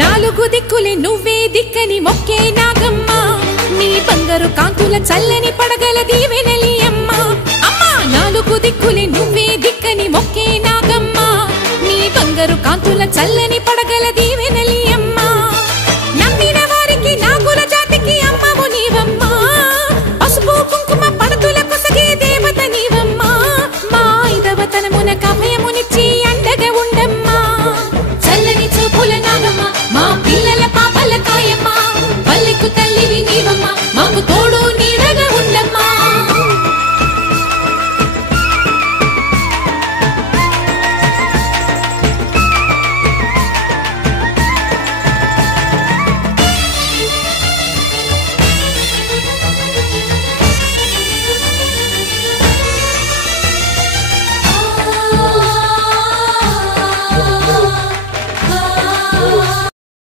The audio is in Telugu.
నాలుగు దిక్కులే నువ్వే దిక్కని మొక్కే నాగమ్మ నీ బంగారు కాంతుల చల్లని పడగల దీవెనలి అమ్మ అమ్మా నాలుగు దిక్కులే నువ్వే దిక్కని మొక్కే నాగమ్మ నీ బంగారు కాంతుల చల్లని పడగల దీవెనలి అమ్మ నమ్మిన వారికి నాగుల జాతికి అమ్మవు నీవమ్మ పసుపు కుంకుమ పడతుల కొసగే దేవత నీవమ్మ మా ఐదవతనమున కభయమునిచ్చి అండగా ఉండమ్మా చల్లని చూపుల నాగమ్మ మా పిల్లల పాపల కాయమ్మ పల్లెకు తల్లివి నీవమ్మ